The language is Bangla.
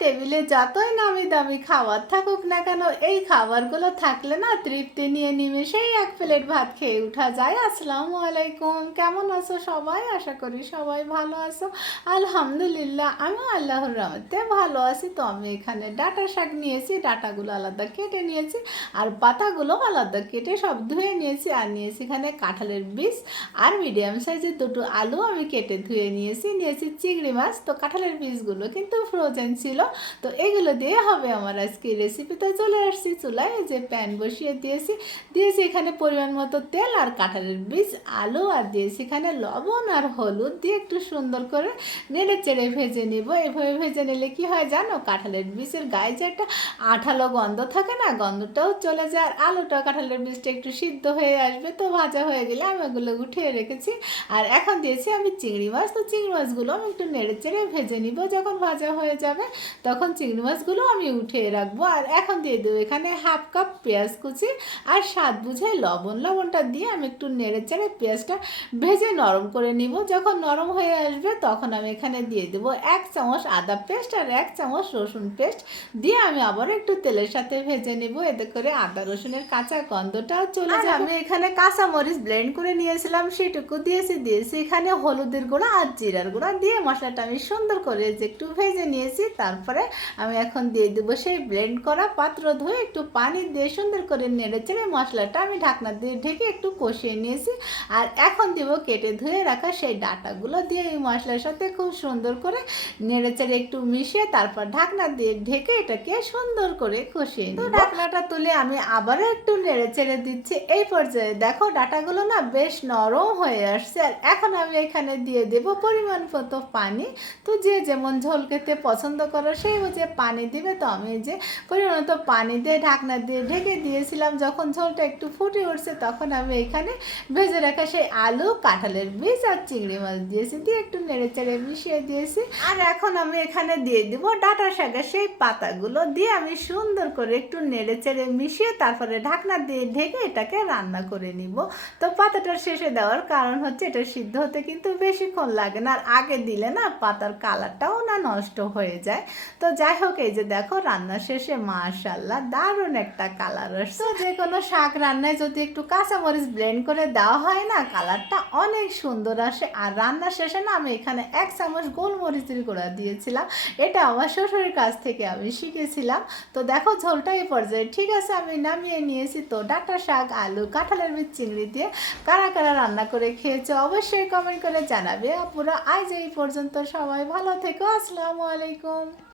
টেবিলে যতই নামি দামি খাবার থাকুক না কেন, এই খাবারগুলো থাকলে না তৃপ্তি নিয়ে নিমেষেই এক প্লেট ভাত খেয়ে উঠা যায়। আসসালামু আলাইকুম, কেমন আছো সবাই? আশা করি সবাই ভালো আছো। আলহামদুলিল্লাহ, আমি আল্লাহর রহমতে ভালো আছি। তো আমি এখানে ডাঁটা শাক নিয়েছি, ডাঁটাগুলো আলাদা কেটে নিয়েছি আর পাতাগুলো আলাদা কেটে সব ধুয়ে নিয়েছি। আর নিয়েছি এখানে কাঁঠালের বীজ আর মিডিয়াম সাইজের দুটো আলু আমি কেটে ধুয়ে নিয়েছি চিংড়ি মাছ। তো কাঁঠালের বীজগুলো কিন্তু ফ্রোজেন ছিল। তো এগুলো দিয়ে হবে আমার আজকে রেসিপিতে। চলে আসছি চুলায়, যে প্যান বসিয়ে দিয়েছি এখানে পরিমাণ মতো তেল আর কাঁঠালের বীজ, আলু আর দিয়েছি এখানে লবণ আর হলুদ দিয়ে একটু সুন্দর করে নেড়ে চেড়ে ভেজে নিব। এভাবে ভেজে নিলে কি হয় জানো, কাঁঠালের বীজের গায়ে যে একটা আঠালো গন্ধ থাকে না, গন্ধটাও চলে যায়। আর আলুটা কাঁঠালের বীজটা একটু সিদ্ধ হয়ে আসবে। তো ভাজা হয়ে গেলে আমি ওগুলো উঠিয়ে রেখেছি। আর এখন দিয়েছি আমি চিংড়ি মাছ। তো চিংড়ি মাছগুলো আমি একটু নেড়ে চেড়ে ভেজে নিব। যখন ভাজা হয়ে যাবে তখন চিংড়ি মাছগুলো আমি উঠিয়ে রাখবো। আর এখন দিয়ে দেবো এখানে হাফ কাপ পেঁয়াজ কুচি আর স্বাদ বুঝে লবণটা দিয়ে আমি একটু নেড়ে চেড়ে পেঁয়াজটা ভেজে নরম করে নিব। যখন নরম হয়ে আসবে তখন আমি এখানে দিয়ে দেবো 1 চামচ আদা পেস্ট আর 1 চামচ রসুন পেস্ট দিয়ে আমি আবার একটু তেলের সাথে ভেজে নিব। এতে করে আদা রসুনের কাঁচা গন্ধটাও চলে যাবে। আমি এখানে কাঁচা মরিচ ব্লেন্ড করে নিয়েছিলাম, সেটুকু দিয়েছি এখানে হলুদের গুঁড়া আর জিরার গুঁড়া দিয়ে মশলাটা আমি সুন্দর করে যে একটু ভেজে নিয়েছি। তারপরে আমি এখন দিয়ে দেবো সেই ব্লেন্ড করা পাত্র ধুয়ে একটু পানি দিয়ে সুন্দর করে নেড়ে চেড়ে মশলাটা আমি ঢাকনা দিয়ে ঢেকে একটু কষিয়ে নিয়েছি। আর এখন দেবো কেটে ধুয়ে রাখা সেই ডাঁটাগুলো দিয়ে এই মশলার সাথে খুব সুন্দর করে নেড়ে চেড়ে একটু মিশিয়ে তারপর ঢাকনা দিয়ে ঢেকে এটাকে সুন্দর করে কষিয়ে নিই। ঢাকনাটা তুলে আমি আবারও একটু নেড়ে চেড়ে দিচ্ছি। এই পর্যায়ে দেখো ডাঁটাগুলো না বেশ নরম হয়ে আসছে। আর এখন আমি এখানে দিয়ে দেবো পরিমাণ মতো পানি। তো যে যেমন ঝোল খেতে পছন্দ করো সেই বুঝে পানি দিবে। তো আমি যে পরিমাণ মতো পানি দিয়ে ঢাকনা দিয়ে ঢেকে দিয়েছিলাম। যখন ঝোলটা একটু ফুটে উঠছে তখন আমি এখানে ভেজে রাখা সেই আলু, কাঁঠালের বীজ আর চিংড়ি মাছ দিয়েছি, দিয়ে একটু নেড়ে চেড়ে মিশিয়ে দিয়েছি। আর এখন আমি এখানে দিয়ে দিব ডাঁটা শাকের সেই পাতাগুলো দিয়ে আমি সুন্দর করে একটু নেড়ে চেড়ে মিশিয়ে তারপরে ঢাকনা দিয়ে ঢেকে এটাকে রান্না করে নিব। তো পাতাটা শেষে দেওয়ার কারণ হচ্ছে এটা সিদ্ধ হতে কিন্তু বেশিক্ষণ লাগে না। আর আগে দিলে না পাতার কালারটাও না নষ্ট হয়ে যায়। তো যাই হোক, এই যে দেখো রান্না শেষে মাশাআল্লাহ দারুণ একটা কালার আসছে। যে কোনো শাক রান্নায় যদি একটু কাঁচামরিচ ব্লেন্ড করে দেওয়া হয় না, কালারটা অনেক সুন্দর আসে। আর রান্না শেষে না আমি এখানে 1 চামচ গোলমরিচের গুঁড়া দিয়েছিলাম, এটা আমার শ্বশুরের কাছ থেকে আমি শিখেছিলাম। তো দেখো ঝোলটা এই পর্যায়ে ঠিক আছে, আমি নামিয়ে নিয়েছি। তো ডাঁটা শাক, আলু, কাঁঠালের বীজ, চিংড়ি দিয়ে কারা কারা রান্না করে খেয়েছে অবশ্যই কমেন্ট করে জানাবে। আপুরা আজ এই পর্যন্ত, সবাই ভালো থেকো। আসসালামু আলাইকুম।